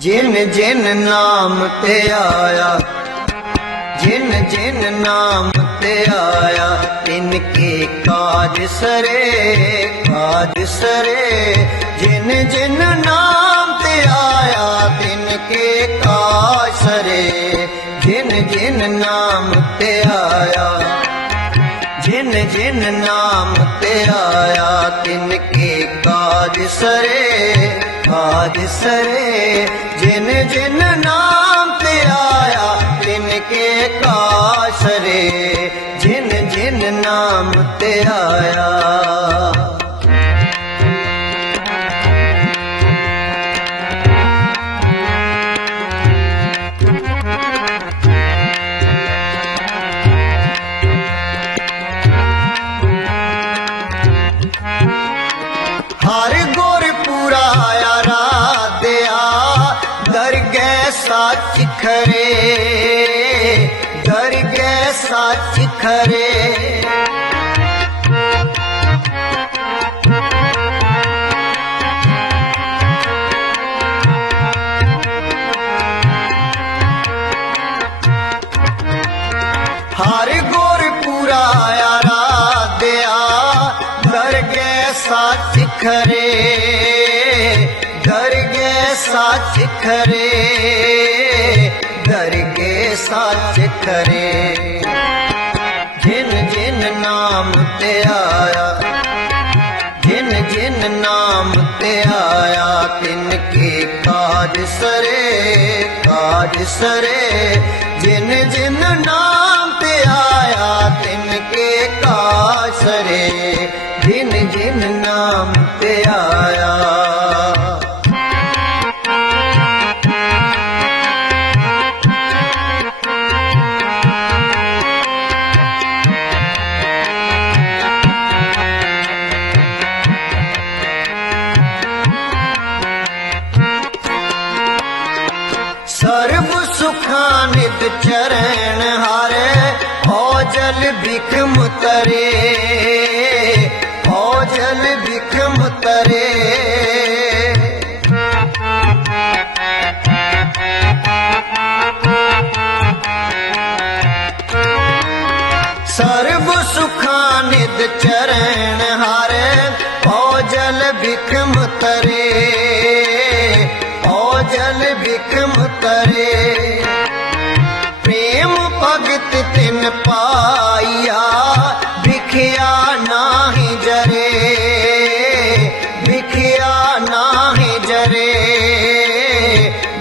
ਜਿਨ ਜਿਨ ਨਾਮ ਤੇ ਆਇਆ, ਜਿਨ ਜਿਨ ਨਾਮ ਤੇ ਆਇਆ ਤਿਨ ਕੇ ਕਾਜ ਸਰੇ ਕਾਜ ਸਰੇ। ਜਿਨ ਜਿਨ ਨਾਮ ਤੇ ਆਇਆ ਤਿਨ ਕੇ ਕਾਜ ਸਰੇ। ਜਿਨ ਜਿਨ ਨਾਮ ਤੇ ਆਇਆ, ਜਿਨ ਜਿਨ ਨਾਮ ਤੇ ਆਇਆ ਤਿਨ ਕੇ ਕਾਜ ਸਰੇ। हार सरे जिन जिन नाम ते आया तिनके का जिन जिन नाम ते आया। ਦਰਗਹਿ ਸੱਚ ਖਰੇ ਦਰ ਦਰਗਹਿ ਸੱਚ ਖਰੇ। ਹਰ ਗੁਰ ਪੂਰਾ ਆਰਾਧਿਆ ਦਰਗਹਿ ਸੱਚ ਖਰੇ। साथ खरे दरगे साच खरे जिन जिन नाम ते आया, जिन जिन नाम ते आया तिन के काज सरे काज सरे। जिन जिन नाम ते आया तिन के काज सरे। जिन जिन नाम ते आया। नित चरण हारे औजल बिकम तरे औजल बिकम तरे सर्व सुखानिद चरण हारे औजल बिखम तरे ਭਗਤ ਤਿਨ ਪਾਈਆ ਵਿਖਿਆ ਨਾਹੀ ਜਰੇ, ਵਿਖਿਆ ਨਾਹੀ ਜਰੇ,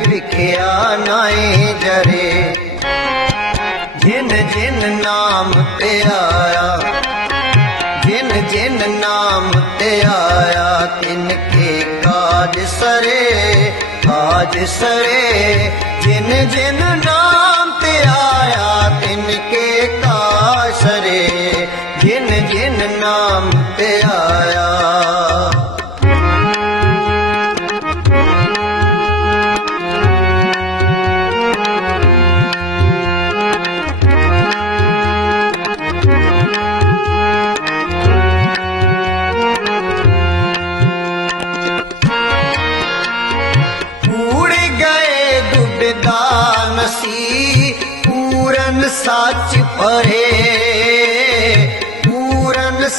ਵਿਖਿਆ ਨਾਹੀ ਜਰੇ। ਜਿਨ ਜਿਨ ਨਾਮ ਤੇ ਆਇਆ, ਜਿਨ ਜਿਨ ਨਾਮ ਤੇ ਆਇਆ, ਤਿਨ ਕੇ ਕਾਜ ਸਰੇ ਕਾਜ ਸਰੇ। ਜਿਨ ਜਿਨ ਨਾਮ ਤੇ ਆਇਆ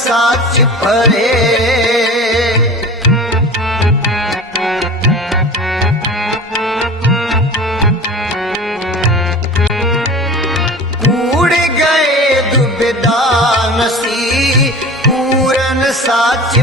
ਪੂਰਨ ਸੱਚ ਪਰੇ ਕੂੜ ਗਏ ਦੁਬਦਾ ਨਸੀ ਪੂਰਨ ਸੱਚ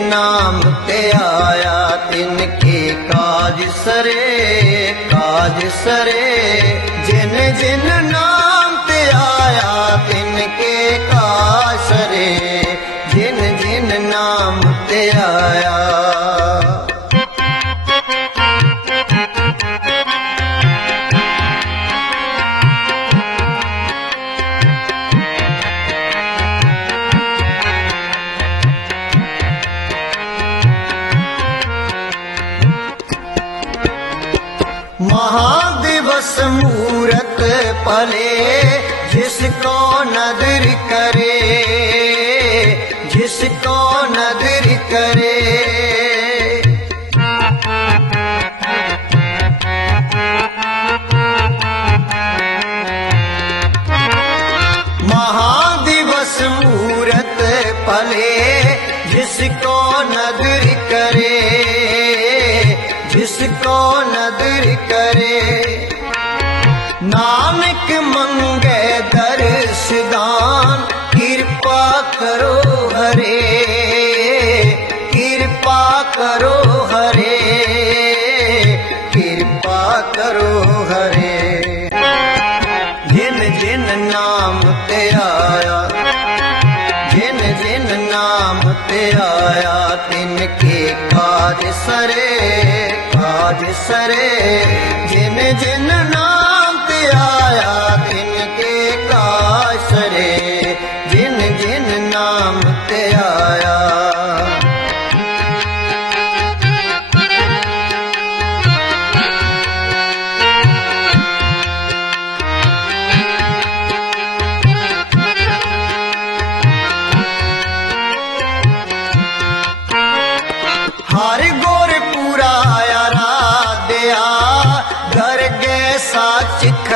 नाम ते आया तिनके काज सरे काज सरे। जिन जिन नाम ते आया तिनके काज सरे, जिन जिन नाम ते आया। मूरत पले, जिसको नदर करे, जिसको नदर करे। महादिवस मूरत पले, जिसको नदर करे, जिसको नदर करे। नानक मंगे दर्श दान कृपा करो हरे, कृपा करो हरे, कृपा करो हरे। जिन जिन नाम ते आया, जिन जिन नाम ते आया, तिनके काज सरे काज सरे। जिन जिन नाम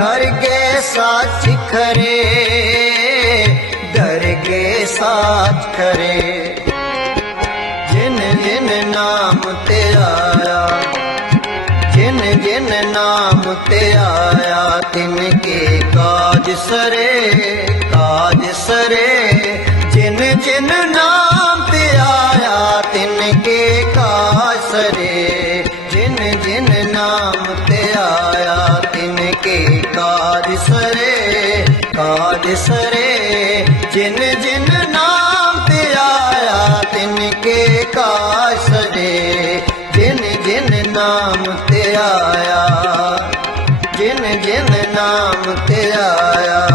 डर के साथ खरे डर के साथ खरे। जिन जिन नाम ते आया, जिन जिन नाम ते आया तिन के काज सरे काज सरे। जिन जिन नाम ते आया तिन के काज सरे। जिन जिन नाम ਕਾਜ ਸਰੇ ਜਿਨ ਜਿਨ ਨਾਮ ਤੇ ਆਇਆ, ਤਿਨ ਕੇ ਕਾਜ ਸਰੇ ਜਿਨ ਜਿਨ ਨਾਮ ਤੇ ਆਇਆ, ਜਿਨ ਜਿਨ ਨਾਮ ਤੇ ਆਇਆ,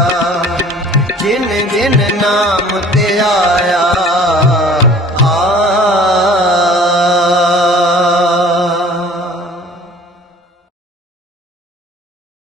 ਜਿਨ ਜਿਨ ਨਾਮ ਤੇ ਆਇਆ।